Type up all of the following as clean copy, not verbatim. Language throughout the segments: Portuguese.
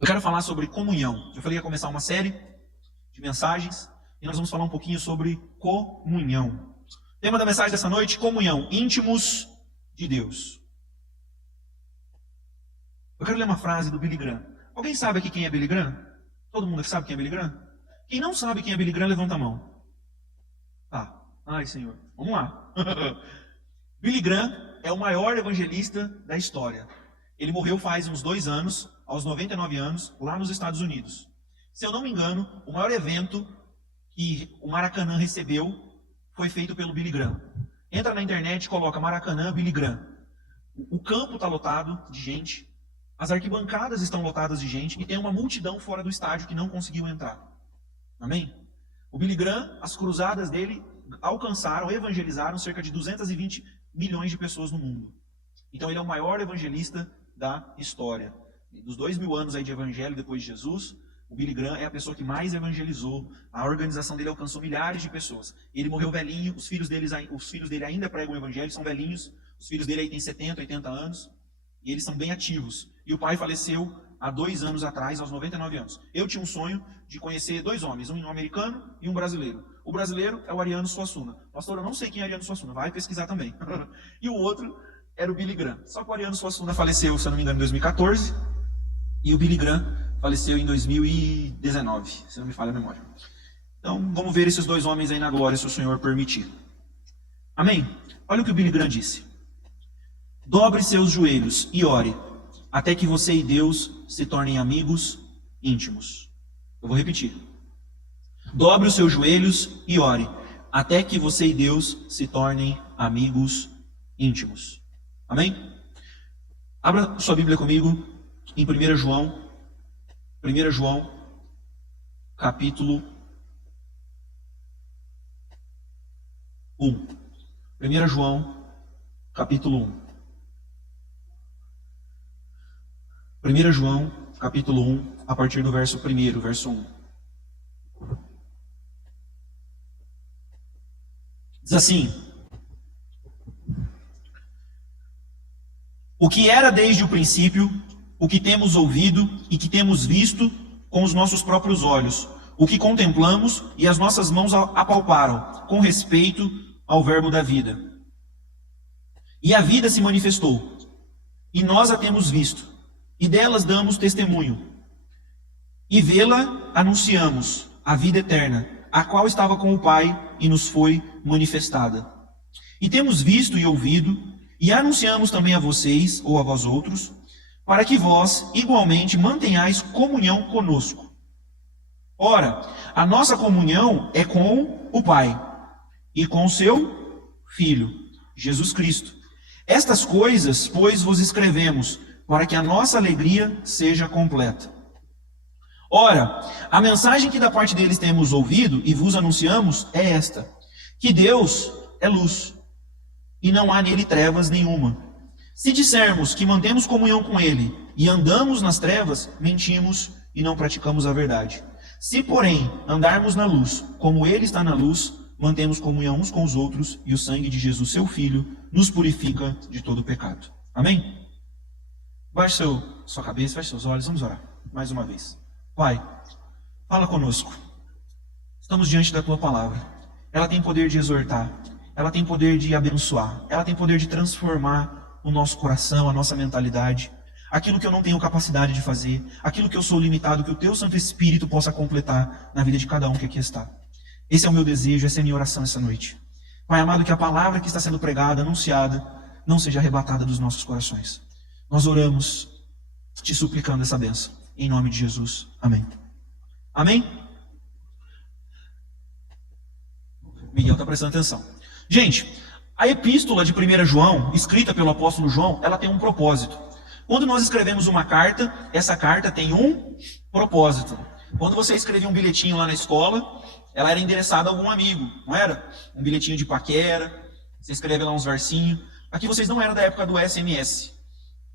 Eu quero falar sobre comunhão. Eu falei que ia começar uma série de mensagens e nós vamos falar um pouquinho sobre comunhão. Tema da mensagem dessa noite: comunhão, íntimos de Deus. Eu quero ler uma frase do Billy Graham. Alguém sabe aqui quem é Billy Graham? Todo mundo aqui sabe quem é Billy Graham? Quem não sabe quem é Billy Graham, levanta a mão. Tá. Ai, Senhor. Vamos lá. Billy Graham é o maior evangelista da história. Ele morreu faz uns 2 anos, aos 99 anos, lá nos Estados Unidos. Se eu não me engano, o maior evento que o Maracanã recebeu foi feito pelo Billy Graham. Entra na internet, coloca Maracanã, Billy Graham. O campo está lotado de gente, as arquibancadas estão lotadas de gente e tem uma multidão fora do estádio que não conseguiu entrar. Amém? O Billy Graham, as cruzadas dele alcançaram, evangelizaram cerca de 220 milhões de pessoas no mundo. Então ele é o maior evangelista da história. Dos 2000 anos aí de evangelho depois de Jesus, o Billy Graham é a pessoa que mais evangelizou. A organização dele alcançou milhares de pessoas. Ele morreu velhinho, os filhos dele ainda pregam o evangelho, são velhinhos. Os filhos dele aí têm 70, 80 anos. E eles são bem ativos. E o pai faleceu há 2 anos atrás, aos 99 anos. Eu tinha um sonho de conhecer 2 homens, um americano e um brasileiro. O brasileiro é o Ariano Suassuna. Pastor, eu não sei quem é Ariano Suassuna, vai pesquisar também. E o outro era o Billy Graham. Só que o Ariano Suassuna faleceu, se eu não me engano, em 2014. E o Billy Graham faleceu em 2019, se não me falha a memória. Então, vamos ver esses 2 homens aí na glória, se o Senhor permitir. Amém? Olha o que o Billy Graham disse. Dobre seus joelhos e ore, até que você e Deus se tornem amigos íntimos. Eu vou repetir. Dobre os seus joelhos e ore, até que você e Deus se tornem amigos íntimos. Amém? Abra sua Bíblia comigo em 1 João, capítulo 1. 1 João, capítulo 1. 1 João, capítulo 1, a partir do verso 1, verso 1. Diz assim: o que era desde o princípio, o que temos ouvido e que temos visto com os nossos próprios olhos, o que contemplamos e as nossas mãos apalparam, com respeito ao verbo da vida. E a vida se manifestou, e nós a temos visto, e delas damos testemunho. E vê-la anunciamos, a vida eterna, a qual estava com o Pai e nos foi manifestada. E temos visto e ouvido, e anunciamos também a vocês, ou a vós outros, para que vós igualmente mantenhais comunhão conosco. Ora, a nossa comunhão é com o Pai e com o seu Filho, Jesus Cristo. Estas coisas, pois, vos escrevemos, para que a nossa alegria seja completa. Ora, a mensagem que da parte deles temos ouvido e vos anunciamos é esta: que Deus é luz, e não há nele trevas nenhuma. Se dissermos que mantemos comunhão com ele e andamos nas trevas, mentimos e não praticamos a verdade. Se, porém, andarmos na luz, como ele está na luz, mantemos comunhão uns com os outros, e o sangue de Jesus, seu Filho, nos purifica de todo pecado. Amém? Baixe sua cabeça, feche seus olhos, vamos orar mais uma vez. Pai, fala conosco. Estamos diante da tua palavra. Ela tem poder de exortar, ela tem poder de abençoar, ela tem poder de transformar o nosso coração, a nossa mentalidade. Aquilo que eu não tenho capacidade de fazer, aquilo que eu sou limitado, que o teu Santo Espírito possa completar na vida de cada um que aqui está. Esse é o meu desejo, essa é a minha oração essa noite. Pai amado, que a palavra que está sendo pregada, anunciada, não seja arrebatada dos nossos corações. Nós oramos te suplicando essa bênção. Em nome de Jesus. Amém. Amém? Miguel está prestando atenção. Gente, a epístola de 1 João, escrita pelo apóstolo João, ela tem um propósito. Quando nós escrevemos uma carta, essa carta tem um propósito. Quando você escrevia um bilhetinho lá na escola, ela era endereçada a algum amigo, não era? Um bilhetinho de paquera, você escreve lá uns versinhos. Aqui vocês não eram da época do SMS.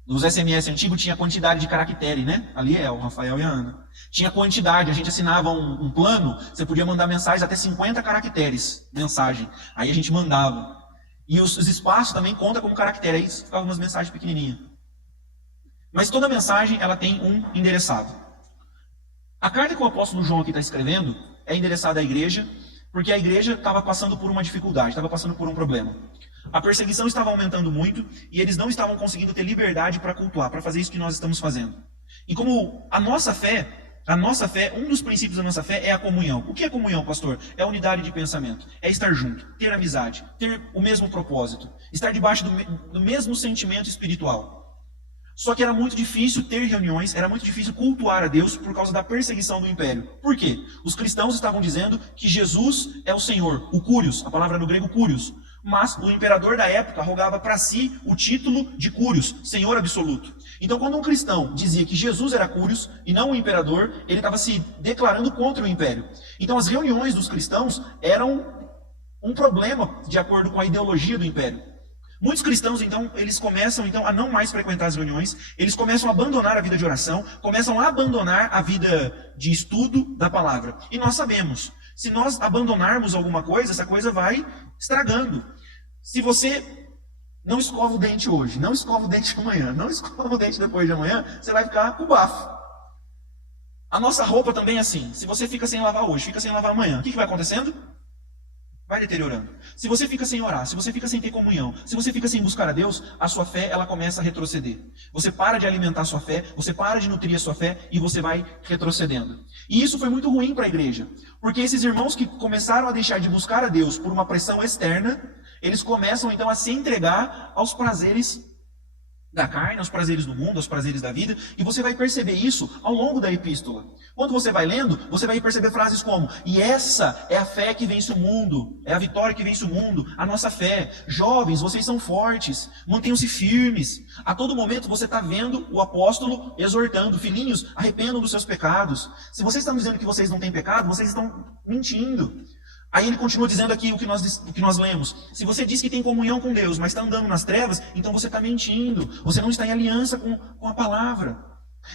Nos SMS antigos tinha quantidade de caractere, né? Ali é o Rafael e a Ana. Tinha quantidade, a gente assinava um plano, você podia mandar mensagem até 50 caracteres, mensagem. Aí a gente mandava. E os espaços também contam como caractere, aí ficavam umas mensagens pequenininhas. Mas toda mensagem, ela tem um endereçado. A carta que o apóstolo João aqui está escrevendo é endereçada à igreja, porque a igreja estava passando por uma dificuldade, estava passando por um problema. A perseguição estava aumentando muito e eles não estavam conseguindo ter liberdade para cultuar, para fazer isso que nós estamos fazendo. E como a nossa fé, um dos princípios da nossa fé é a comunhão. O que é comunhão, pastor? É a unidade de pensamento, é estar junto, ter amizade, ter o mesmo propósito, estar debaixo do mesmo sentimento espiritual. Só que era muito difícil ter reuniões, era muito difícil cultuar a Deus por causa da perseguição do império. Por quê? Os cristãos estavam dizendo que Jesus é o Senhor, o Curios, a palavra no grego Curios. Mas o imperador da época rogava para si o título de Curios, Senhor absoluto. Então, quando um cristão dizia que Jesus era Curios e não o imperador, ele estava se declarando contra o império. Então, as reuniões dos cristãos eram um problema de acordo com a ideologia do império. Muitos cristãos, então, eles começam a não mais frequentar as reuniões, eles começam a abandonar a vida de oração, começam a abandonar a vida de estudo da palavra. E nós sabemos, se nós abandonarmos alguma coisa, essa coisa vai estragando. Se você não escova o dente hoje, não escova o dente amanhã, não escova o dente depois de amanhã, você vai ficar com bafo. A nossa roupa também é assim. Se você fica sem lavar hoje, fica sem lavar amanhã, o que vai acontecendo? Vai deteriorando. Se você fica sem orar, se você fica sem ter comunhão, se você fica sem buscar a Deus, a sua fé ela começa a retroceder. Você para de alimentar a sua fé, você para de nutrir a sua fé e você vai retrocedendo. E isso foi muito ruim para a igreja, porque esses irmãos que começaram a deixar de buscar a Deus por uma pressão externa, eles começam então a se entregar aos prazeres da carne, aos prazeres do mundo, aos prazeres da vida, e você vai perceber isso ao longo da epístola. Quando você vai lendo, você vai perceber frases como: e essa é a fé que vence o mundo, é a vitória que vence o mundo, a nossa fé. Jovens, vocês são fortes, mantenham-se firmes. A todo momento você está vendo o apóstolo exortando: filhinhos, arrependam dos seus pecados. Se vocês estão dizendo que vocês não têm pecado, vocês estão mentindo. Aí ele continua dizendo aqui o que nós lemos. Se você diz que tem comunhão com Deus, mas está andando nas trevas, então você está mentindo. Você não está em aliança com a palavra.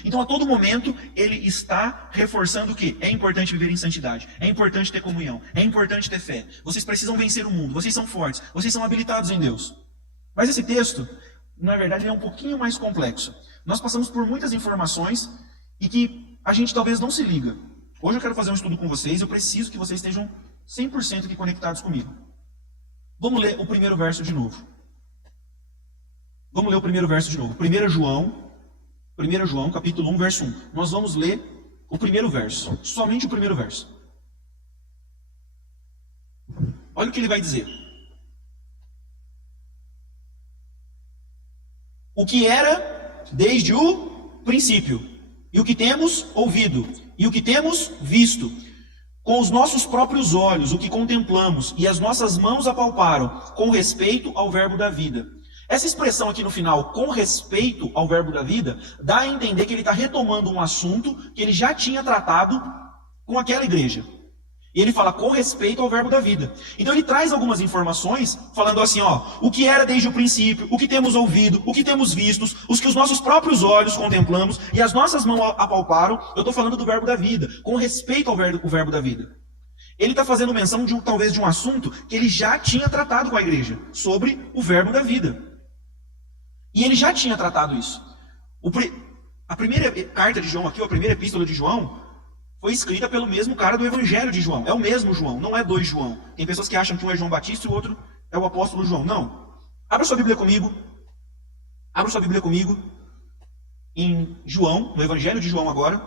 Então, a todo momento, ele está reforçando que é importante viver em santidade. É importante ter comunhão. É importante ter fé. Vocês precisam vencer o mundo. Vocês são fortes. Vocês são habilitados em Deus. Mas esse texto, na verdade, é um pouquinho mais complexo. Nós passamos por muitas informações e que a gente talvez não se liga. Hoje eu quero fazer um estudo com vocês. Eu preciso que vocês estejam 100% aqui conectados comigo. Vamos ler o primeiro verso de novo. 1 João, capítulo 1, verso 1. Nós vamos ler o primeiro verso. Somente o primeiro verso. Olha o que ele vai dizer. O que era desde o princípio, e o que temos ouvido, e o que temos visto, com os nossos próprios olhos, o que contemplamos, e as nossas mãos apalparam, com respeito ao verbo da vida. Essa expressão aqui no final, com respeito ao verbo da vida, dá a entender que ele está retomando um assunto que ele já tinha tratado com aquela igreja. E ele fala com respeito ao verbo da vida. Então ele traz algumas informações, falando assim, o que era desde o princípio, o que temos ouvido, o que temos visto, os que os nossos próprios olhos contemplamos e as nossas mãos apalparam. Eu estou falando do verbo da vida, com respeito ao verbo da vida. Ele está fazendo menção talvez de um assunto que ele já tinha tratado com a igreja, sobre o verbo da vida. E ele já tinha tratado isso. A primeira carta de João aqui, a primeira epístola de João, foi escrita pelo mesmo cara do Evangelho de João. É o mesmo João, não é dois João. Tem pessoas que acham que um é João Batista e o outro é o apóstolo João. Não. Abra sua Bíblia comigo. Em João, no Evangelho de João agora,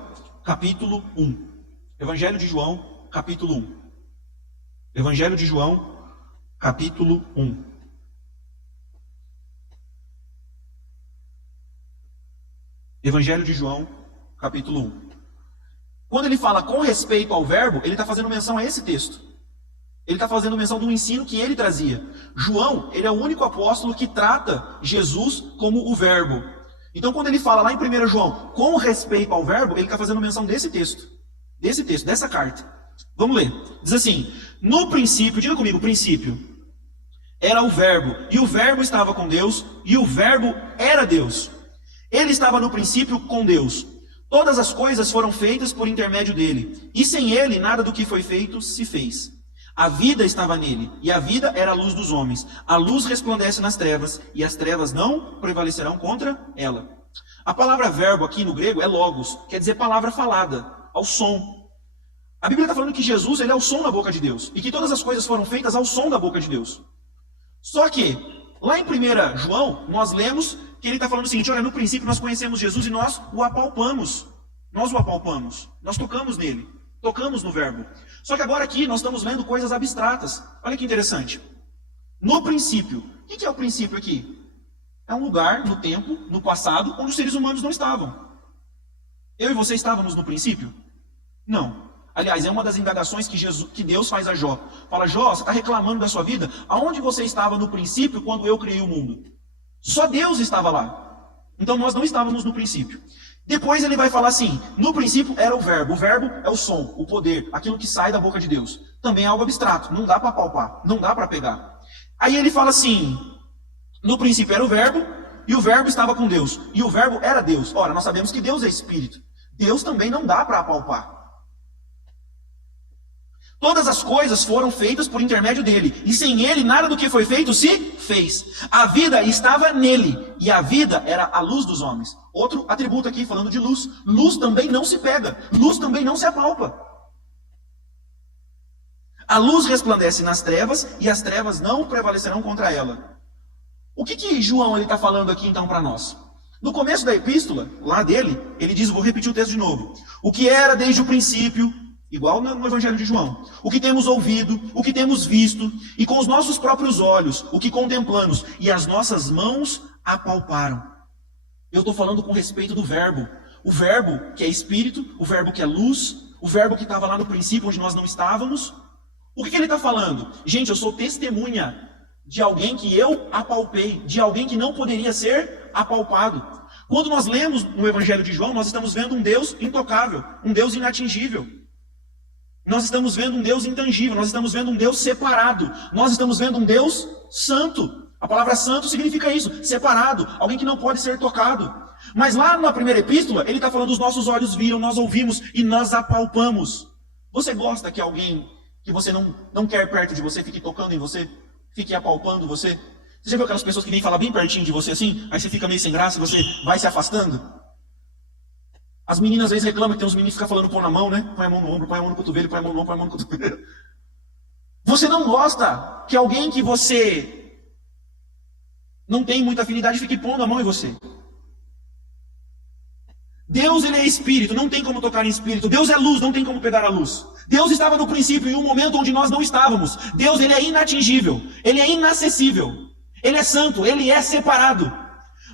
capítulo 1. Evangelho de João, capítulo 1. Evangelho de João, capítulo 1. Evangelho de João, capítulo 1. Quando ele fala com respeito ao verbo, ele está fazendo menção a esse texto. Ele está fazendo menção do ensino que ele trazia. João, ele é o único apóstolo que trata Jesus como o verbo. Então, quando ele fala lá em 1 João, com respeito ao verbo, ele está fazendo menção desse texto, dessa carta. Vamos ler. Diz assim: no princípio, diga comigo, princípio, era o verbo, e o verbo estava com Deus, e o verbo era Deus. Ele estava no princípio com Deus. Todas as coisas foram feitas por intermédio dele, e sem ele nada do que foi feito se fez. A vida estava nele, e a vida era a luz dos homens. A luz resplandece nas trevas, e as trevas não prevalecerão contra ela. A palavra verbo aqui no grego é logos, quer dizer palavra falada. ao som. A Bíblia está falando que Jesus, ele é o som na boca de Deus. E que todas as coisas foram feitas ao som da boca de Deus. Só que, lá em 1 João, nós lemos que ele está falando o seguinte: olha, no princípio nós conhecemos Jesus e nós o apalpamos. Nós o apalpamos. Nós tocamos nele. Tocamos no verbo. Só que agora aqui nós estamos vendo coisas abstratas. Olha que interessante. No princípio. O que é o princípio aqui? É um lugar, no tempo, no passado, onde os seres humanos não estavam. Eu e você estávamos no princípio? Não. Aliás, é uma das indagações que Deus faz a Jó. Fala: Jó, você está reclamando da sua vida? Aonde você estava no princípio quando eu criei o mundo? Só Deus estava lá. Então nós não estávamos no princípio. Depois ele vai falar assim: no princípio era o verbo é o som, o poder, aquilo que sai da boca de Deus. Também é algo abstrato, não dá para palpar, não dá para pegar. Aí ele fala assim: no princípio era o verbo, e o verbo estava com Deus, e o verbo era Deus. Ora, nós sabemos que Deus é espírito. Deus também não dá para apalpar. Todas as coisas foram feitas por intermédio dele, e sem ele nada do que foi feito se fez. A vida estava nele, e a vida era a luz dos homens. Outro atributo aqui, falando de luz. Luz também não se pega, luz também não se apalpa. A luz resplandece nas trevas, e as trevas não prevalecerão contra ela. O que João está falando aqui então para nós? No começo da epístola, lá dele, ele diz, vou repetir o texto de novo: o que era desde o princípio, igual no Evangelho de João, o que temos ouvido, o que temos visto, e com os nossos próprios olhos, o que contemplamos, e as nossas mãos apalparam. Eu estou falando com respeito do verbo. O verbo que é espírito, o verbo que é luz, o verbo que estava lá no princípio, onde nós não estávamos. O que ele está falando? Gente, eu sou testemunha de alguém que eu apalpei, de alguém que não poderia ser apalpado. Quando nós lemos no Evangelho de João, nós estamos vendo um Deus intocável, um Deus inatingível. Nós estamos vendo um Deus intangível, nós estamos vendo um Deus separado, nós estamos vendo um Deus santo. A palavra santo significa isso, separado, alguém que não pode ser tocado. Mas lá na primeira epístola, ele está falando: os nossos olhos viram, nós ouvimos e nós apalpamos. Você gosta que alguém que você não quer perto de você fique tocando em você, fique apalpando você? Você já viu aquelas pessoas que vêm falar bem pertinho de você assim, aí você fica meio sem graça e você vai se afastando? As meninas às vezes reclamam que tem uns meninos que ficam falando pôr na mão, né? Põe a mão no ombro, põe a mão no cotovelo, põe a mão no ombro, põe a mão no cotovelo. Você não gosta que alguém que você não tem muita afinidade fique pondo a mão em você. Deus, ele é espírito, não tem como tocar em espírito. Deus é luz, não tem como pegar a luz. Deus estava no princípio em um momento onde nós não estávamos. Deus, ele é inatingível, ele é inacessível, ele é santo, ele é separado.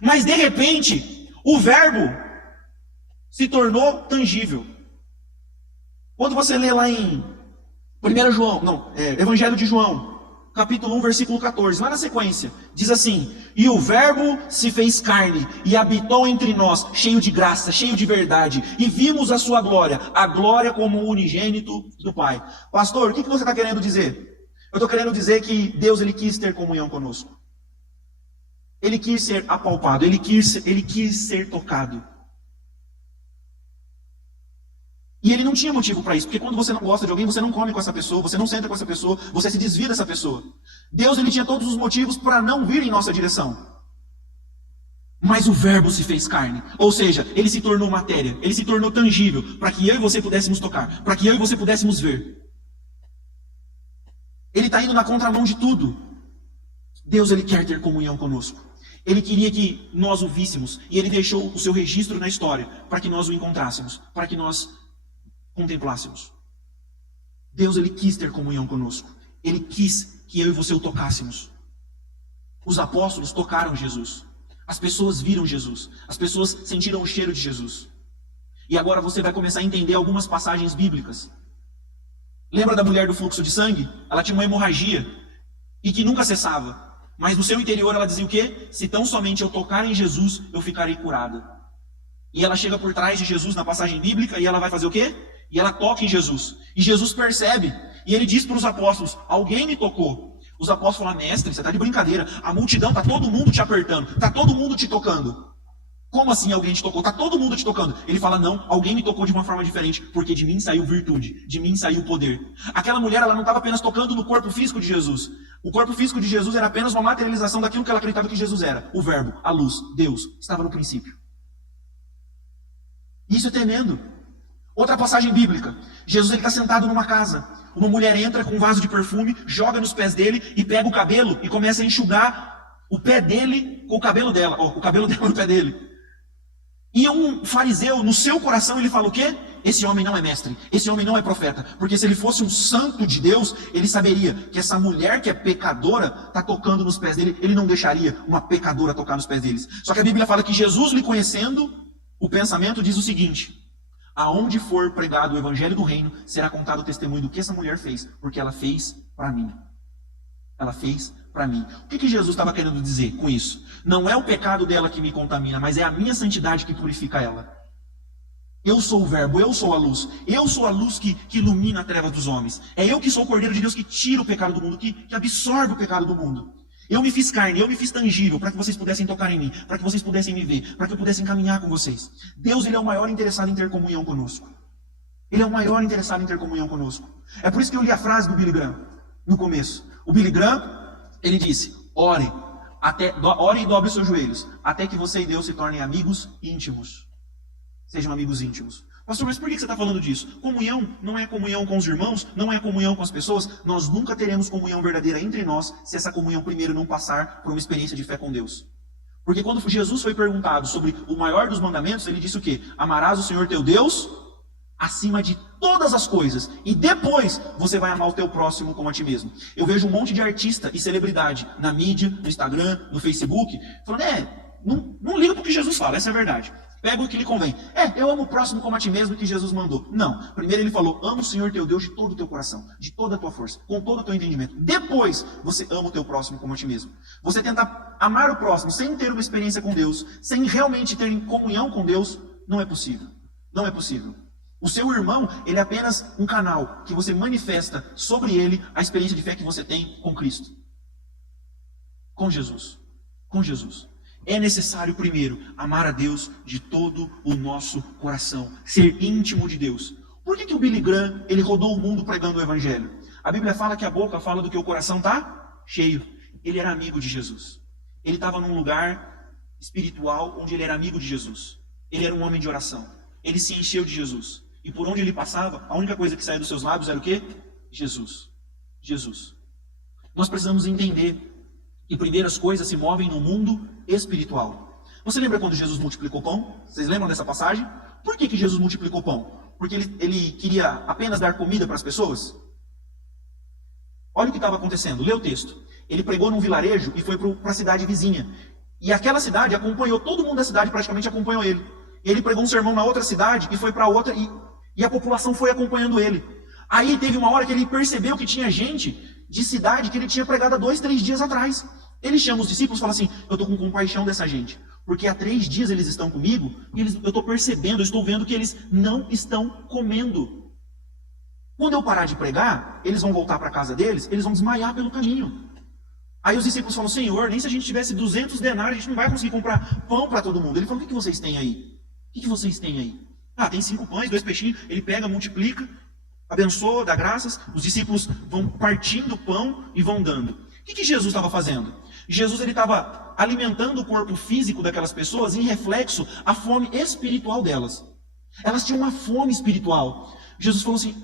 Mas de repente, o verbo se tornou tangível. Quando você lê lá em Evangelho de João, capítulo 1, versículo 14, lá na sequência, diz assim: e o verbo se fez carne e habitou entre nós, cheio de graça, cheio de verdade, e vimos a sua glória, a glória como o unigênito do Pai. Pastor, o que você está querendo dizer? Eu estou querendo dizer que Deus, ele quis ter comunhão conosco. Ele quis ser apalpado, ele quis ser tocado. E ele não tinha motivo para isso, porque quando você não gosta de alguém, você não come com essa pessoa, você não senta com essa pessoa, você se desvia dessa pessoa. Deus, ele tinha todos os motivos para não vir em nossa direção. Mas o verbo se fez carne, ou seja, ele se tornou matéria, ele se tornou tangível, para que eu e você pudéssemos tocar, para que eu e você pudéssemos ver. Ele está indo na contramão de tudo. Deus, ele quer ter comunhão conosco. Ele queria que nós o víssemos, e ele deixou o seu registro na história, para que nós o encontrássemos, para que nós contemplássemos. Deus, ele quis ter comunhão conosco. Ele quis que eu e você o tocássemos. Os apóstolos tocaram Jesus. As pessoas viram Jesus. As pessoas sentiram o cheiro de Jesus. E agora você vai começar a entender algumas passagens bíblicas. Lembra da mulher do fluxo de sangue? Ela tinha uma hemorragia e que nunca cessava. Mas no seu interior ela dizia o quê? Se tão somente eu tocar em Jesus, eu ficarei curada. E ela chega por trás de Jesus na passagem bíblica e ela vai fazer o quê? E ela toca em Jesus. E Jesus percebe. E ele diz para os apóstolos: alguém me tocou. Os apóstolos falam: mestre, você está de brincadeira. A multidão, está todo mundo te apertando. Está todo mundo te tocando. Como assim alguém te tocou? Está todo mundo te tocando. Ele fala: não, alguém me tocou de uma forma diferente. Porque de mim saiu virtude. De mim saiu poder. Aquela mulher, ela não estava apenas tocando no corpo físico de Jesus. O corpo físico de Jesus era apenas uma materialização daquilo que ela acreditava que Jesus era. O verbo, a luz, Deus, estava no princípio. Isso é tremendo. Outra passagem bíblica. Jesus está sentado numa casa. Uma mulher entra com um vaso de perfume, joga nos pés dele e pega o cabelo e começa a enxugar o pé dele com o cabelo dela. O cabelo dela no pé dele. E um fariseu, no seu coração, ele fala o quê? Esse homem não é mestre, esse homem não é profeta. Porque se ele fosse um santo de Deus, ele saberia que essa mulher que é pecadora está tocando nos pés dele. Ele não deixaria uma pecadora tocar nos pés deles. Só que a Bíblia fala que Jesus, lhe conhecendo o pensamento, diz o seguinte: aonde for pregado o evangelho do reino, será contado o testemunho do que essa mulher fez, porque ela fez para mim. Ela fez para mim. O que Jesus estava querendo dizer com isso? Não é o pecado dela que me contamina, mas é a minha santidade que purifica ela. Eu sou o verbo, eu sou a luz. Eu sou a luz que ilumina a treva dos homens. É eu que sou o Cordeiro de Deus que tira o pecado do mundo, que absorve o pecado do mundo. Eu me fiz carne, eu me fiz tangível para que vocês pudessem tocar em mim, para que vocês pudessem me ver, para que eu pudesse caminhar com vocês. Deus, ele é o maior interessado em ter comunhão conosco. Ele é o maior interessado em ter comunhão conosco. É por isso que eu li a frase do Billy Graham no começo. O Billy Graham, ele disse: ore e dobre os seus joelhos, até que você e Deus se tornem amigos íntimos. Sejam amigos íntimos. Pastor, mas por que você está falando disso? Comunhão não é comunhão com os irmãos, não é comunhão com as pessoas. Nós nunca teremos comunhão verdadeira entre nós se essa comunhão primeiro não passar por uma experiência de fé com Deus. Porque quando Jesus foi perguntado sobre o maior dos mandamentos, ele disse o quê? Amarás o Senhor teu Deus acima de todas as coisas. E depois você vai amar o teu próximo como a ti mesmo. Eu vejo um monte de artista e celebridade na mídia, no Instagram, no Facebook, falando, não liga para o que Jesus fala, essa é a verdade. Pega o que lhe convém. Eu amo o próximo como a ti mesmo que Jesus mandou. Não. Primeiro ele falou, ama o Senhor teu Deus de todo o teu coração, de toda a tua força, com todo o teu entendimento. Depois, você ama o teu próximo como a ti mesmo. Você tenta amar o próximo sem ter uma experiência com Deus, sem realmente ter comunhão com Deus, não é possível. Não é possível. O seu irmão, ele é apenas um canal que você manifesta sobre ele a experiência de fé que você tem com Cristo. Com Jesus. Com Jesus. É necessário, primeiro, amar a Deus de todo o nosso coração. Ser íntimo de Deus. Por que o Billy Graham, ele rodou o mundo pregando o Evangelho? A Bíblia fala que a boca fala do que o coração está cheio. Ele era amigo de Jesus. Ele estava num lugar espiritual onde ele era amigo de Jesus. Ele era um homem de oração. Ele se encheu de Jesus. E por onde ele passava, a única coisa que saía dos seus lábios era o quê? Jesus. Jesus. Nós precisamos entender que primeiras coisas se movem no mundo espiritual. Você lembra quando Jesus multiplicou pão? Vocês lembram dessa passagem? Por que Jesus multiplicou pão? Porque ele queria apenas dar comida para as pessoas? Olha o que estava acontecendo. Lê o texto. Ele pregou num vilarejo e foi para a cidade vizinha. E aquela cidade acompanhou, todo mundo da cidade praticamente acompanhou ele. Ele pregou um sermão na outra cidade e foi para outra e a população foi acompanhando ele. Aí teve uma hora que ele percebeu que tinha gente de cidade que ele tinha pregado há 2, 3 dias atrás. Ele chama os discípulos e fala assim, eu estou com compaixão dessa gente, porque há 3 dias eles estão comigo e eu estou percebendo, eu estou vendo que eles não estão comendo. Quando eu parar de pregar, eles vão voltar para a casa deles, eles vão desmaiar pelo caminho. Aí os discípulos falam, Senhor, nem se a gente tivesse 200 denários, a gente não vai conseguir comprar pão para todo mundo. Ele falou, o que vocês têm aí? O que vocês têm aí? Tem 5 pães, 2 peixinhos. Ele pega, multiplica, abençoa, dá graças. Os discípulos vão partindo o pão e vão dando. O que Jesus estava fazendo? Jesus estava alimentando o corpo físico daquelas pessoas em reflexo à fome espiritual delas. Elas tinham uma fome espiritual. Jesus falou assim,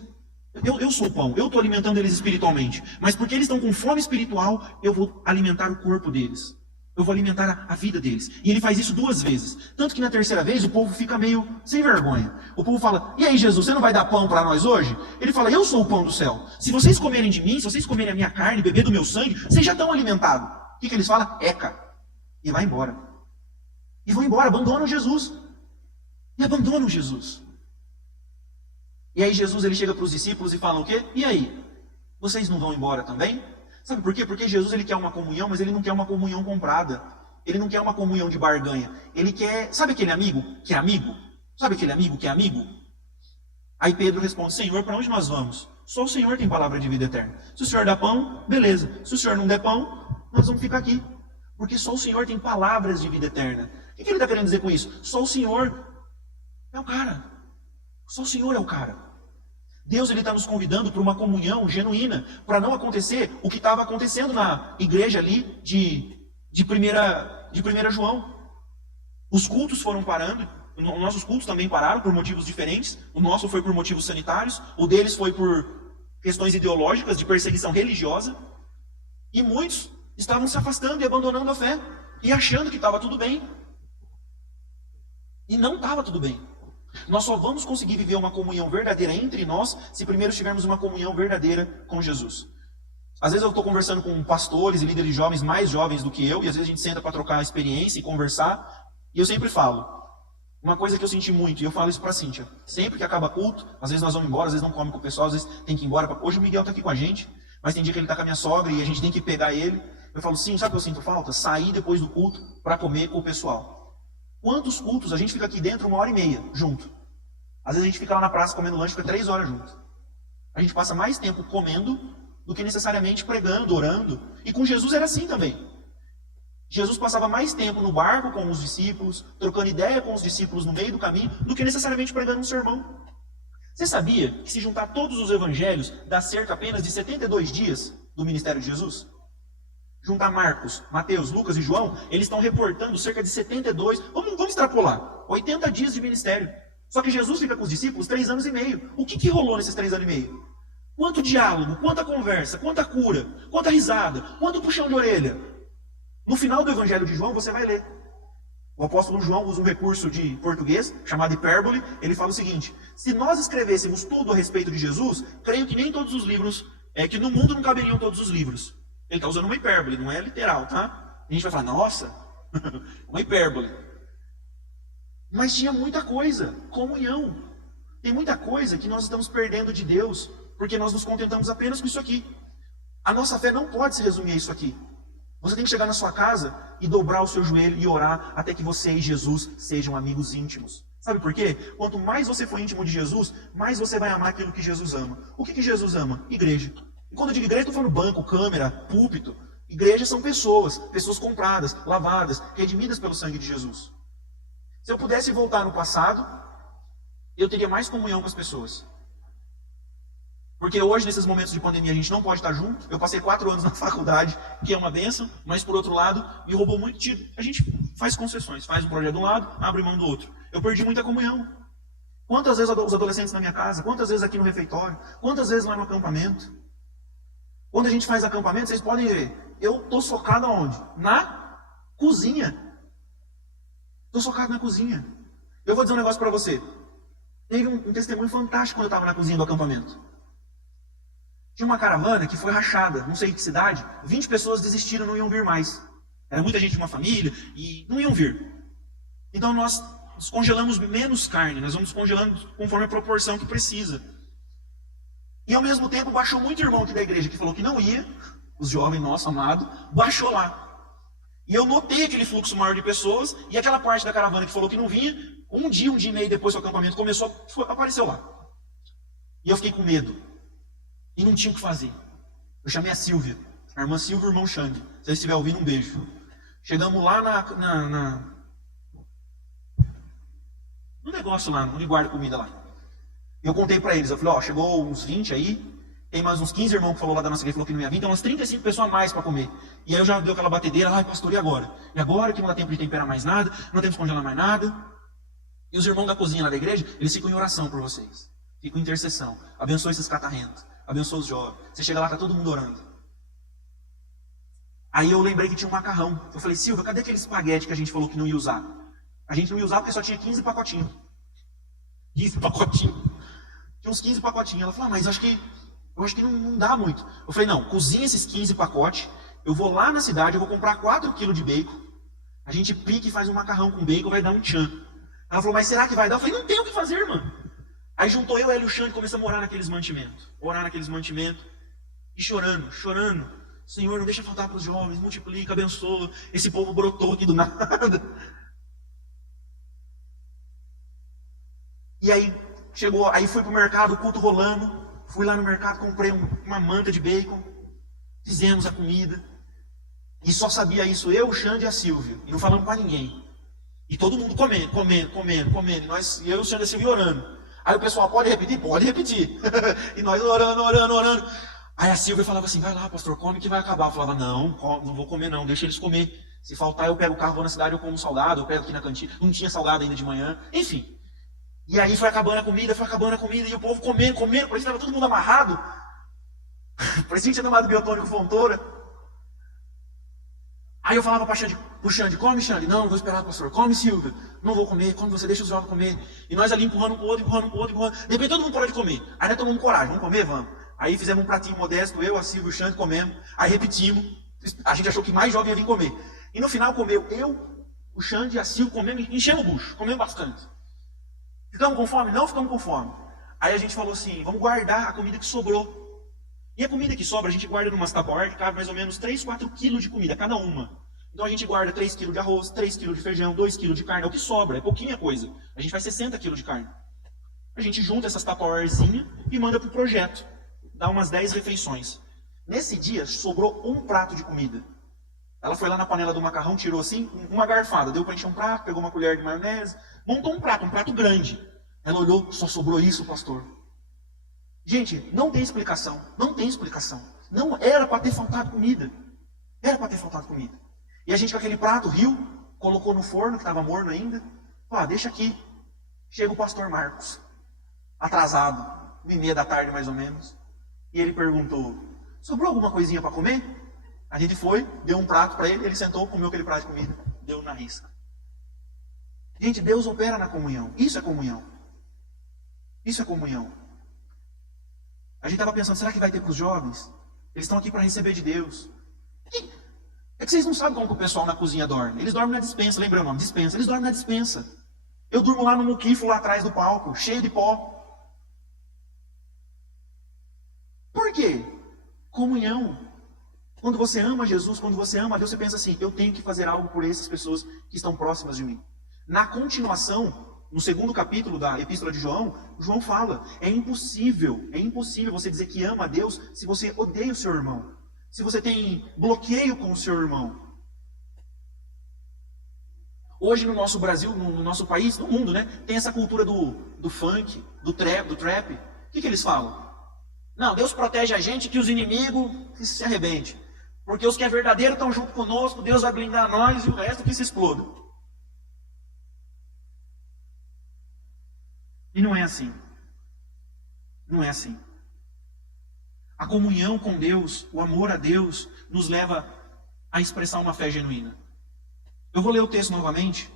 eu sou o pão, eu estou alimentando eles espiritualmente. Mas porque eles estão com fome espiritual, eu vou alimentar o corpo deles. Eu vou alimentar a vida deles. E ele faz isso 2 vezes. Tanto que na terceira vez o povo fica meio sem vergonha. O povo fala, e aí Jesus, você não vai dar pão para nós hoje? Ele fala, eu sou o pão do céu. Se vocês comerem de mim, se vocês comerem a minha carne, beber do meu sangue, vocês já estão alimentados. O que eles falam? Eca. E vai embora. E vão embora, abandonam Jesus. E abandonam Jesus. E aí Jesus ele chega para os discípulos e fala o quê? E aí? Vocês não vão embora também? Sabe por quê? Porque Jesus ele quer uma comunhão, mas ele não quer uma comunhão comprada. Ele não quer uma comunhão de barganha. Ele quer... Sabe aquele amigo que é amigo? Sabe aquele amigo que é amigo? Aí Pedro responde, Senhor, para onde nós vamos? Só o Senhor tem palavra de vida eterna. Se o Senhor dá pão, beleza. Se o Senhor não der pão, nós vamos ficar aqui. Porque só o Senhor tem palavras de vida eterna. O que ele está querendo dizer com isso? Só o Senhor é o cara. Só o Senhor é o cara. Deus está nos convidando para uma comunhão genuína, para não acontecer o que estava acontecendo na igreja ali de 1 João. Os cultos foram parando, Nossos cultos também pararam por motivos diferentes. O nosso foi por motivos sanitários, o deles foi por questões ideológicas, de perseguição religiosa. E muitos estavam se afastando e abandonando a fé, e achando que estava tudo bem. E não estava tudo bem. Nós só vamos conseguir viver uma comunhão verdadeira entre nós se primeiro tivermos uma comunhão verdadeira com Jesus. Às vezes eu estou conversando com pastores e líderes jovens mais jovens do que eu, e às vezes a gente senta para trocar experiência e conversar, e eu sempre falo, uma coisa que eu senti muito, e eu falo isso para a Cíntia, sempre que acaba culto, às vezes nós vamos embora, às vezes não come com o pessoal, às vezes tem que ir embora. Hoje o Miguel está aqui com a gente, mas tem dia que ele está com a minha sogra e a gente tem que pegar ele. Eu falo, sim, sabe o que eu sinto falta? Sair depois do culto para comer com o pessoal. Quantos cultos a gente fica aqui dentro 1h30 junto? Às vezes a gente fica lá na praça comendo lanche, fica 3 horas junto. A gente passa mais tempo comendo do que necessariamente pregando, orando. E com Jesus era assim também. Jesus passava mais tempo no barco com os discípulos, trocando ideia com os discípulos no meio do caminho, do que necessariamente pregando um sermão. Você sabia que se juntar todos os evangelhos, dá cerca apenas de 72 dias do ministério de Jesus? Juntar Marcos, Mateus, Lucas e João, eles estão reportando cerca de 72, vamos extrapolar, 80 dias de ministério. Só que Jesus fica com os discípulos 3 anos e meio. O que rolou nesses 3 anos e meio? Quanto diálogo, quanta conversa, quanta cura, quanta risada, quanto puxão de orelha. No final do Evangelho de João, você vai ler. O apóstolo João usa um recurso de português, chamado hipérbole. Ele fala o seguinte: se nós escrevêssemos tudo a respeito de Jesus, creio que nem todos os livros, que no mundo não caberiam todos os livros. Ele está usando uma hipérbole, não é literal, tá? A gente vai falar, nossa, uma hipérbole. Mas tinha muita coisa, comunhão. Tem muita coisa que nós estamos perdendo de Deus, porque nós nos contentamos apenas com isso aqui. A nossa fé não pode se resumir a isso aqui. Você tem que chegar na sua casa e dobrar o seu joelho e orar até que você e Jesus sejam amigos íntimos. Sabe por quê? Quanto mais você for íntimo de Jesus, mais você vai amar aquilo que Jesus ama. O que Jesus ama? Igreja. E quando eu digo igreja, estou falando banco, câmera, púlpito. Igrejas são pessoas, pessoas compradas, lavadas, redimidas pelo sangue de Jesus. Se eu pudesse voltar no passado, eu teria mais comunhão com as pessoas. Porque hoje, nesses momentos de pandemia, a gente não pode estar junto. Eu passei 4 anos na faculdade, que é uma bênção, mas por outro lado, me roubou muito tempo. A gente faz concessões, faz um projeto de um lado, abre mão do outro. Eu perdi muita comunhão. Quantas vezes os adolescentes na minha casa, quantas vezes aqui no refeitório, quantas vezes lá no acampamento. Quando a gente faz acampamento, vocês podem ver, eu estou socado aonde? Na cozinha. Estou socado na cozinha. Eu vou dizer um negócio para você. Teve um testemunho fantástico quando eu estava na cozinha do acampamento. Tinha uma caravana que foi rachada, não sei em que cidade, 20 pessoas desistiram, não iam vir mais. Era muita gente de uma família e não iam vir. Então nós descongelamos menos carne, nós vamos descongelando conforme a proporção que precisa. E ao mesmo tempo baixou muito irmão aqui da igreja que falou que não ia, os jovens, nosso amado, baixou lá. E eu notei aquele fluxo maior de pessoas, e aquela parte da caravana que falou que não vinha, um dia e meio depois que o acampamento começou, apareceu lá. E eu fiquei com medo. E não tinha o que fazer. Eu chamei a Silvia, a irmã Silvia e o irmão Xande. Se vocês estiverem ouvindo, um beijo. Chegamos lá no negócio lá, onde guarda comida lá. E eu contei para eles, eu falei, chegou uns 20 aí, tem mais uns 15 irmãos que falou lá da nossa igreja, falou que não ia vir, tem umas 35 pessoas a mais para comer. E aí eu já deu aquela batedeira, pastor, e agora? E agora que não dá tempo de temperar mais nada, não temos que congelar mais nada. E os irmãos da cozinha lá da igreja, eles ficam em oração por vocês. Ficam em intercessão. Abençoe esses catarrentos. Abençoa os jovens. Você chega lá, tá todo mundo orando. Aí eu lembrei que tinha um macarrão. Eu falei, Silvia, cadê aquele espaguete que a gente falou que não ia usar? A gente não ia usar porque só tinha 15 pacotinhos. 15 pacotinhos. Tinha uns 15 pacotinhos. Ela falou, mas eu acho que não dá muito. Eu falei, não, cozinha esses 15 pacotes. Eu vou lá na cidade, eu vou comprar 4 kg de bacon. A gente pica e faz um macarrão com bacon, vai dar um tchan. Ela falou, mas será que vai dar? Eu falei, não tem o que fazer, irmã. Aí juntou eu, ela e o Xande e começamos a orar naqueles mantimentos. Orar naqueles mantimentos. E chorando. Senhor, não deixa faltar para os jovens, multiplica, abençoa. Esse povo brotou aqui do nada. E aí fui pro mercado, o culto rolando. Fui lá no mercado, comprei uma manta de bacon. Fizemos a comida. E só sabia isso eu, o Xande e a Silvia. E não falamos para ninguém. E todo mundo comendo. E eu e o Xande e a Silvia orando. Aí o pessoal, pode repetir? Pode repetir. E nós orando. Aí a Silvia falava assim, vai lá, pastor, come que vai acabar. Eu falava, não vou comer não, deixa eles comer. Se faltar, eu pego o carro, vou na cidade, eu como salgado, eu pego aqui na cantina. Não tinha salgado ainda de manhã. Enfim. E aí foi acabando a comida, e o povo comendo, parecia que estava todo mundo amarrado. Parecia que tinha tomado biotônico Fontoura. Aí eu falava pro Xande, come, Xande. Não vou esperar, pastor. Come, Silvia. Não vou comer, come você, deixa os jovens comer. E nós ali empurrando um pro outro. De repente todo mundo parou de comer. Aí nós tomamos coragem, vamos comer? Vamos. Aí fizemos um pratinho modesto, eu, a Silvia e o Xande comemos. Aí repetimos. A gente achou que mais jovem ia vir comer. E no final comeu eu, o Xande e a Silvia comemos, enchemos o bucho, comemos bastante. Ficamos com fome? Não ficamos com fome. Aí a gente falou assim, vamos guardar a comida que sobrou. E a comida que sobra, a gente guarda numa Tupperware que cabe mais ou menos 3, 4 quilos de comida, cada uma. Então a gente guarda 3 quilos de arroz, 3 quilos de feijão, 2 quilos de carne, é o que sobra, é pouquinha coisa. A gente faz 60 quilos de carne. A gente junta essas Tupperwarezinhas e manda para o projeto. Dá umas 10 refeições. Nesse dia, sobrou um prato de comida. Ela foi lá na panela do macarrão, tirou assim, uma garfada, deu para encher um prato, pegou uma colher de maionese, montou um prato grande. Ela olhou, só sobrou isso, pastor. Gente, não tem explicação. Não era para ter faltado comida. E a gente com aquele prato riu, colocou no forno, que estava morno ainda. Deixa aqui. Chega o pastor Marcos, atrasado, 1h30 da tarde mais ou menos. E ele perguntou, sobrou alguma coisinha para comer? A gente foi, deu um prato para ele, ele sentou, comeu aquele prato de comida, deu na risca. Gente, Deus opera na comunhão. Isso é comunhão. A gente estava pensando, será que vai ter para os jovens? Eles estão aqui para receber de Deus. É que vocês não sabem como que o pessoal na cozinha dorme. Eles dormem na despensa, lembra o nome? Despensa. Eles dormem na despensa. Eu durmo lá no muquifo, lá atrás do palco, cheio de pó. Por quê? Comunhão. Quando você ama Jesus, quando você ama Deus, você pensa assim, eu tenho que fazer algo por essas pessoas que estão próximas de mim. Na continuação, no segundo capítulo da Epístola de João, João fala, é impossível você dizer que ama a Deus se você odeia o seu irmão. Se você tem bloqueio com o seu irmão. Hoje no nosso Brasil, no nosso país, no mundo, né? Tem essa cultura do funk, do trap. O que eles falam? Não, Deus protege a gente que os inimigos que se arrebentem. Porque os que é verdadeiro estão junto conosco, Deus vai blindar nós e o resto que se exploda. E não é assim. A comunhão com Deus, o amor a Deus, nos leva a expressar uma fé genuína. Eu vou ler o texto novamente,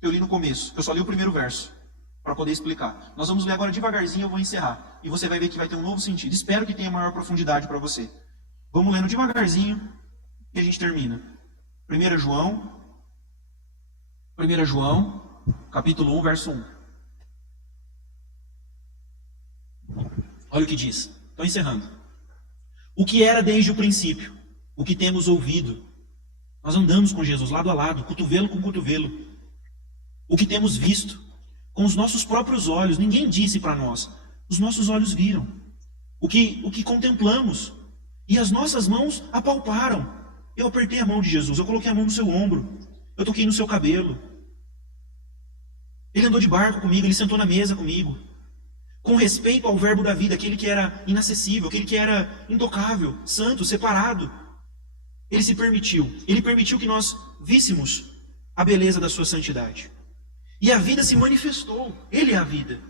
que eu li no começo, que eu só li o primeiro verso, para poder explicar. Nós vamos ler agora devagarzinho, eu vou encerrar. E você vai ver que vai ter um novo sentido. Espero que tenha maior profundidade para você. Vamos lendo devagarzinho, e a gente termina. 1 João, capítulo 1, verso 1. Olha o que diz. Estou encerrando. O que era desde o princípio, o que temos ouvido. Nós andamos com Jesus lado a lado, cotovelo com cotovelo. O que temos visto, com os nossos próprios olhos. Ninguém disse para nós. Os nossos olhos viram. O que contemplamos. E as nossas mãos apalparam. Eu apertei a mão de Jesus, eu coloquei a mão no seu ombro. Eu toquei no seu cabelo. Ele andou de barco comigo, ele sentou na mesa comigo. Com respeito ao verbo da vida, aquele que era inacessível, aquele que era intocável, santo, separado. Ele permitiu que nós víssemos a beleza da sua santidade. E a vida se manifestou, ele é a vida.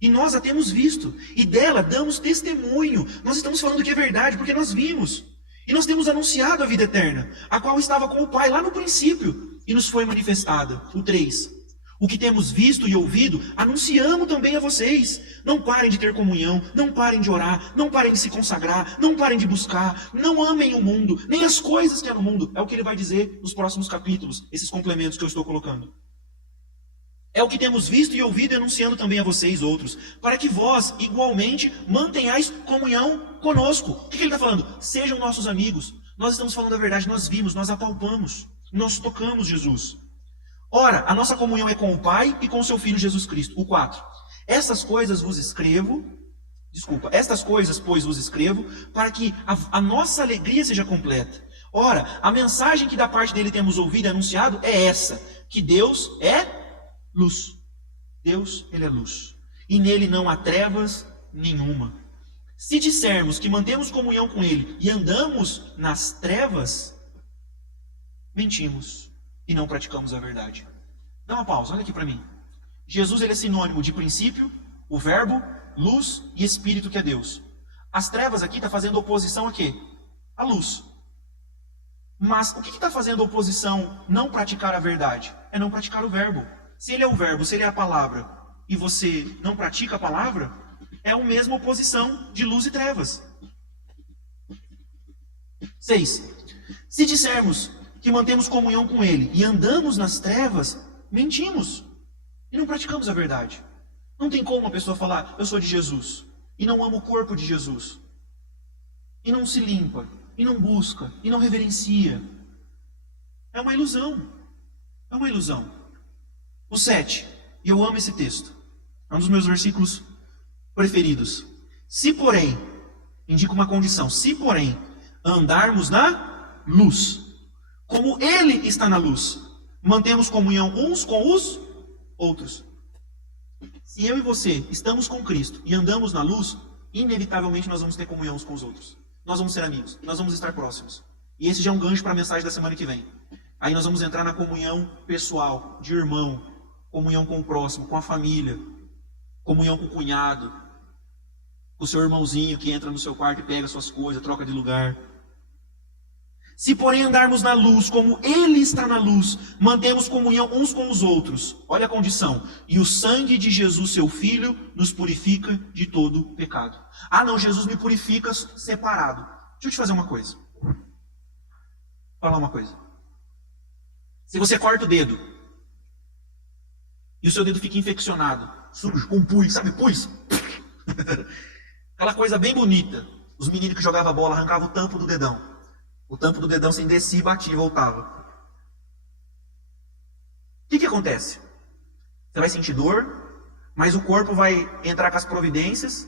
E nós a temos visto, e dela damos testemunho. Nós estamos falando que é verdade, porque nós vimos. E nós temos anunciado a vida eterna, a qual estava com o Pai lá no princípio, e nos foi manifestada. O 3. O que temos visto e ouvido, anunciamos também a vocês. Não parem de ter comunhão, não parem de orar, não parem de se consagrar, não parem de buscar, não amem o mundo, nem as coisas que há no mundo. É o que ele vai dizer nos próximos capítulos, esses complementos que eu estou colocando. É o que temos visto e ouvido e anunciando também a vocês outros, para que vós, igualmente, mantenhais comunhão conosco. O que ele está falando? Sejam nossos amigos. Nós estamos falando a verdade, nós vimos, nós apalpamos, nós tocamos Jesus. Ora, a nossa comunhão é com o Pai e com o seu Filho Jesus Cristo. O 4. Estas coisas, pois, vos escrevo, para que a nossa alegria seja completa. Ora, a mensagem que da parte dele temos ouvido e anunciado é essa, que Deus é luz. Deus, ele é luz. E nele não há trevas nenhuma. Se dissermos que mantemos comunhão com ele e andamos nas trevas, mentimos e não praticamos a verdade. Dá uma pausa, olha aqui para mim. Jesus ele é sinônimo de princípio, o verbo, luz e espírito que é Deus. As trevas aqui está fazendo oposição a quê? A luz. Mas o que está fazendo oposição não praticar a verdade? É não praticar o verbo. Se ele é o verbo, se ele é a palavra, e você não pratica a palavra, é a mesma oposição de luz e trevas. 6. Se dissermos que mantemos comunhão com ele e andamos nas trevas, mentimos e não praticamos a verdade. Não tem como uma pessoa falar, eu sou de Jesus, e não ama o corpo de Jesus, e não se limpa, e não busca, e não reverencia. É uma ilusão. É uma ilusão. O 7, e eu amo esse texto, é um dos meus versículos preferidos. Se porém, indica uma condição, se porém andarmos na luz, como ele está na luz, mantemos comunhão uns com os outros. Se eu e você estamos com Cristo e andamos na luz, inevitavelmente nós vamos ter comunhão uns com os outros. Nós vamos ser amigos, nós vamos estar próximos. E esse já é um gancho para a mensagem da semana que vem. Aí nós vamos entrar na comunhão pessoal, de irmão, comunhão com o próximo, com a família, comunhão com o cunhado, com o seu irmãozinho que entra no seu quarto e pega suas coisas, troca de lugar. Se porém andarmos na luz, como ele está na luz, mantemos comunhão uns com os outros. Olha a condição. E o sangue de Jesus, seu Filho, nos purifica de todo pecado. Ah não, Jesus me purifica separado. Deixa eu te fazer uma coisa. Vou falar uma coisa. Se você corta o dedo, e o seu dedo fica infeccionado, sujo, com pus, sabe pus? Aquela coisa bem bonita. Os meninos que jogavam bola arrancavam o tampo do dedão. O tampo do dedão se descia, batia e voltava. O que acontece? Você vai sentir dor, mas o corpo vai entrar com as providências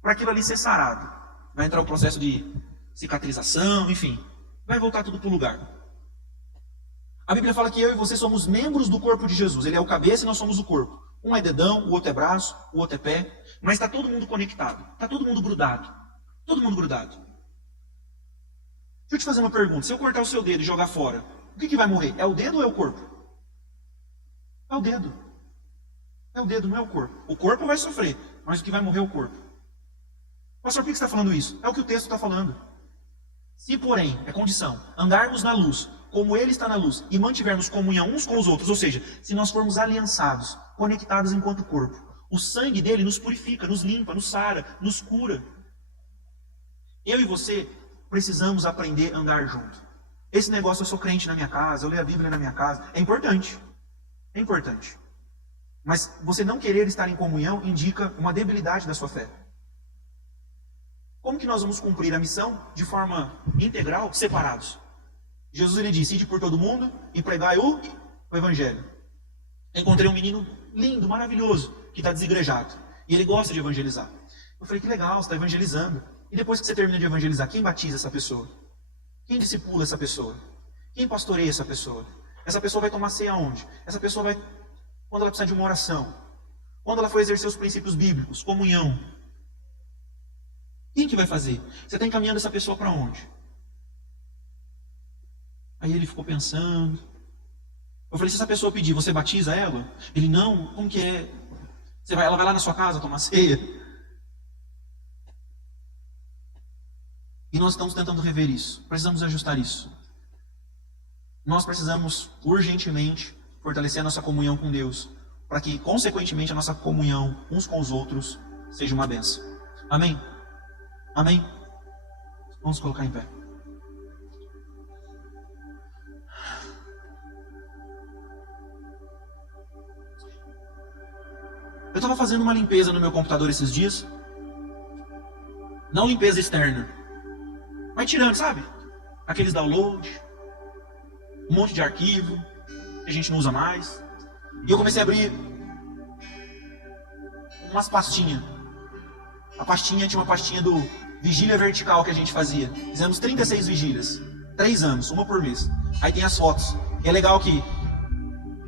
para aquilo ali ser sarado. Vai entrar o processo de cicatrização, enfim. Vai voltar tudo para o lugar. A Bíblia fala que eu e você somos membros do corpo de Jesus. Ele é o cabeça e nós somos o corpo. Um é dedão, o outro é braço, o outro é pé. Mas está todo mundo conectado. Está todo mundo grudado. Todo mundo grudado. Deixa eu te fazer uma pergunta. Se eu cortar o seu dedo e jogar fora, o que vai morrer? É o dedo ou é o corpo? É o dedo. É o dedo, não é o corpo. O corpo vai sofrer, mas o que vai morrer é o corpo. Pastor, por que você está falando isso? É o que o texto está falando. Se, porém, é condição, andarmos na luz, como ele está na luz, e mantivermos comunhão uns com os outros, ou seja, se nós formos aliançados, conectados enquanto corpo, o sangue dele nos purifica, nos limpa, nos sara, nos cura. Eu e você precisamos aprender a andar junto. Esse negócio, eu sou crente na minha casa, eu leio a Bíblia na minha casa, é importante. É importante. Mas você não querer estar em comunhão indica uma debilidade da sua fé. Como que nós vamos cumprir a missão de forma integral, separados? Jesus ele disse, ide por todo mundo e pregai o evangelho. Encontrei um menino lindo, maravilhoso, que está desigrejado. E ele gosta de evangelizar. Eu falei, que legal, você está evangelizando. E depois que você termina de evangelizar, quem batiza essa pessoa? Quem discipula essa pessoa? Quem pastoreia essa pessoa? Essa pessoa vai tomar ceia aonde? Essa pessoa vai, quando ela precisar de uma oração, quando ela for exercer os princípios bíblicos, comunhão. Quem que vai fazer? Você está encaminhando essa pessoa para onde? Aí ele ficou pensando. Eu falei, se essa pessoa pedir, você batiza ela? Ele, não, como que é? Ela vai lá na sua casa tomar ceia? E nós estamos tentando rever isso. Precisamos ajustar isso. Nós precisamos urgentemente fortalecer a nossa comunhão com Deus, para que, consequentemente, a nossa comunhão uns com os outros seja uma bênção. Amém? Amém? Vamos colocar em pé. Eu estava fazendo uma limpeza no meu computador esses dias. Não limpeza externa, mas tirando, sabe? Aqueles downloads, um monte de arquivo que a gente não usa mais. E eu comecei a abrir umas pastinhas. A pastinha tinha uma pastinha do vigília vertical que a gente fazia. Fizemos 36 vigílias, 3 anos, uma por mês. Aí tem as fotos. E é legal que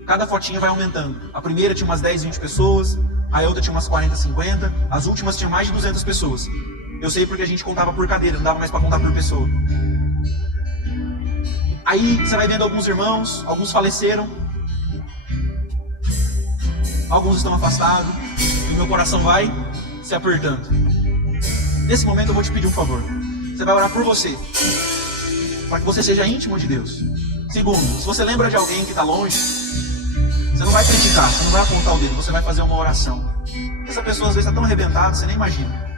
cada fotinha vai aumentando. A primeira tinha umas 10, 20 pessoas. A outra tinha umas 40, 50. As últimas tinham mais de 200 pessoas. Eu sei porque a gente contava por cadeira, não dava mais para contar por pessoa. Aí você vai vendo alguns irmãos, alguns faleceram, alguns estão afastados, e o meu coração vai se apertando. Nesse momento eu vou te pedir um favor. Você vai orar por você, para que você seja íntimo de Deus. Segundo, se você lembra de alguém que está longe, você não vai criticar, você não vai apontar o dedo, você vai fazer uma oração. Essa pessoa às vezes está tão arrebentada, você nem imagina.